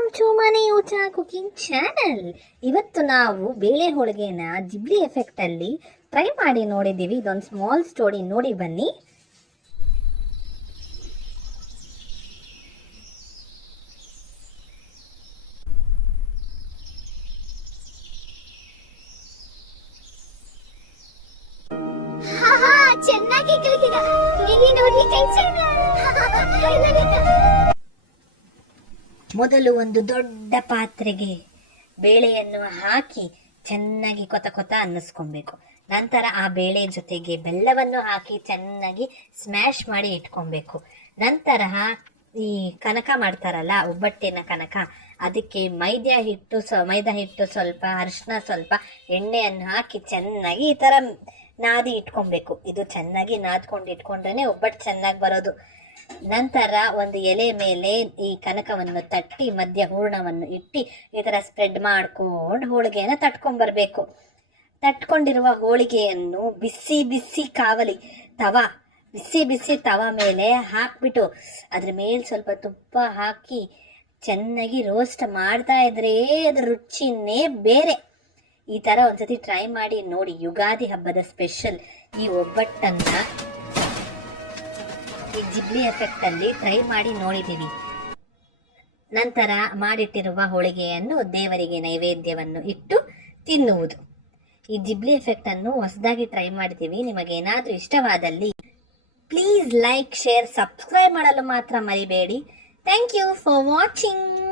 Welcome to ಮನೆ ಊಟ cooking channel. ಇವತ್ತು ನಾವು ಬೇಳೆ ಹೋಳಿಗೆನ ಜಿಬ್ಲಿ ಎಫೆಕ್ಟ್ ಅಲ್ಲಿ ಟ್ರೈ ಮಾಡಿ ನೋಡಿದ್ದೀವಿ. ಇದೊಂದು ಸ್ಮಾಲ್ ಸ್ಟೋರಿ, ನೋಡಿ ಬನ್ನಿ. ಚೆನ್ನಾಗಿ ಕಲಿತಿದ ನೋಡಿ ಮೊದಲು ಒಂದು ದೊಡ್ಡ ಪಾತ್ರೆಗೆ ಬೇಳೆಯನ್ನು ಹಾಕಿ ಚೆನ್ನಾಗಿ ಕೊತ ಕೊತ ಅನ್ನಿಸ್ಕೊಬೇಕು. ನಂತರ ಆ ಬೇಳೆ ಜೊತೆಗೆ ಬೆಲ್ಲವನ್ನು ಹಾಕಿ ಚೆನ್ನಾಗಿ ಸ್ಮ್ಯಾಶ್ ಮಾಡಿ ಇಟ್ಕೊಬೇಕು. ನಂತರ ಈ ಕನಕ ಮಾಡ್ತಾರಲ್ಲ, ಒಬ್ಬಟ್ಟಿನ ಕನಕ, ಅದಕ್ಕೆ ಮೈದಾ ಹಿಟ್ಟು ಸ್ವಲ್ಪ, ಅರಿಶಿನ ಸ್ವಲ್ಪ, ಎಣ್ಣೆಯನ್ನು ಹಾಕಿ ಚೆನ್ನಾಗಿ ಈ ತರ ನಾದಿ ಇಟ್ಕೊಬೇಕು. ಇದು ಚೆನ್ನಾಗಿ ನಾದ್ಕೊಂಡು ಇಟ್ಕೊಂಡ್ರೆ ಒಬ್ಬಟ್ಟು ಚೆನ್ನಾಗಿ ಬರೋದು. ನಂತರ ಒಂದು ಎಲೆ ಮೇಲೆ ಈ ಕನಕವನ್ನು ತಟ್ಟಿ ಮಧ್ಯ ಹೂರ್ಣವನ್ನು ಇಟ್ಟು ಈ ತರ ಸ್ಪ್ರೆಡ್ ಮಾಡ್ಕೊಂಡು ಹೋಳಿಗೆಯನ್ನು ತಟ್ಕೊಂಡ್ಬರ್ಬೇಕು. ತಟ್ಕೊಂಡಿರುವ ಹೋಳಿಗೆಯನ್ನು ಬಿಸಿ ಬಿಸಿ ಬಿಸಿ ತವ ಮೇಲೆ ಹಾಕ್ಬಿಟ್ಟು ಅದ್ರ ಮೇಲೆ ಸ್ವಲ್ಪ ತುಪ್ಪ ಹಾಕಿ ಚೆನ್ನಾಗಿ ರೋಸ್ಟ್ ಮಾಡ್ತಾ ಇದ್ರೆ ಅದ್ರ ರುಚಿನೇ ಬೇರೆ. ಈ ತರ ಒಂದ್ಸತಿ ಟ್ರೈ ಮಾಡಿ ನೋಡಿ. ಯುಗಾದಿ ಹಬ್ಬದ ಸ್ಪೆಷಲ್ ಈ ಒಬ್ಬಟ್ಟನ್ನ ಈ ಜಿಬ್ಲಿ ಎಫೆಕ್ಟ್ ಅಲ್ಲಿ ಟ್ರೈ ಮಾಡಿ ನೋಡಿದೀವಿ. ನಂತರ ಮಾಡಿಟ್ಟಿರುವ ಹೋಳಿಗೆಯನ್ನು ದೇವರಿಗೆ ನೈವೇದ್ಯವನ್ನು ಇಟ್ಟು ತಿನ್ನುವುದು. ಈ ಜಿಬ್ಲಿ ಎಫೆಕ್ಟ್ ಅನ್ನು ಹೊಸದಾಗಿ ಟ್ರೈ ಮಾಡಿದ್ದೀವಿ. ನಿಮಗೇನಾದ್ರೂ ಇಷ್ಟವಾದಲ್ಲಿ ಪ್ಲೀಸ್ ಲೈಕ್, ಶೇರ್, ಸಬ್ಸ್ಕ್ರೈಬ್ ಮಾಡಲು ಮಾತ್ರ ಮರಿಬೇಡಿ. Thank you for watching.